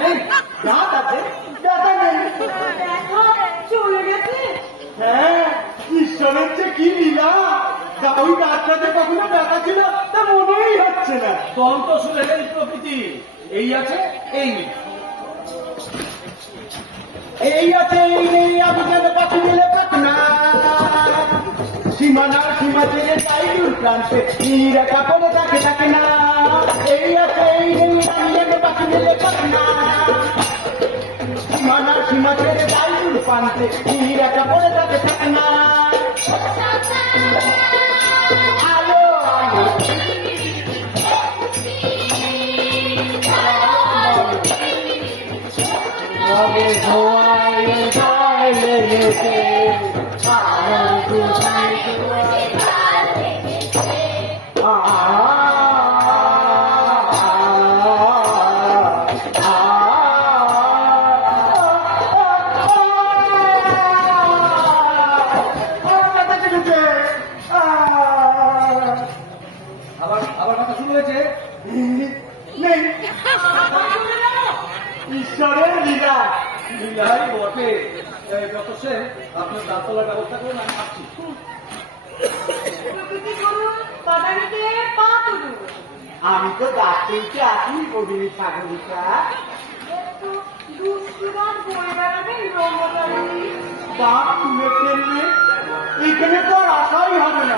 নেই, দাঁত আছে, ব্যথা নেই। চলে গেছে। হ্যাঁ, ঈশ্বরের যে কি লীলা, ওই ডাক্তারতে কখনো ব্যথা ছিল তা মনেই হচ্ছে না। দন্ত শুনে এই প্রকৃতি, এই আছে এই নেই। এই আছে এই নেই, আমি যেন পাখি দিলে পাক না, সীমানা সীমা ছেড়ে যাই দূর প্রান্তে, নীরা কাপড়ে তাকে থাকে না। এই আছে এই নেই, আমি যেন পাখি দিলে পাক না, সীমানা সীমা ছেড়ে যাই দূর প্রান্তে, নীরা কাপড়ে তাকে থাকে না। আলো আলো রবে ধোয়ায় গায়ে লেগেছে, আলোর দুধায় আবার কথা শুরু হয়েছে। নেই, ঈশ্বরের লীলা। লীলাই বটে। যত সে আপনার দাঁত তোলার ব্যবস্থা করুন, আমি আসছি। প্রকৃতি করুন, বাদামিতে পা তুলুন। আমি তো দাঁত তুলতে আসি কবির সাগরিকা। একটু দুষ্টুদার বয়ে বেড়াবেন ব্রহ্মচারী। দাঁত তুলে ফেললে এখানে তো আর আসাই হবে না।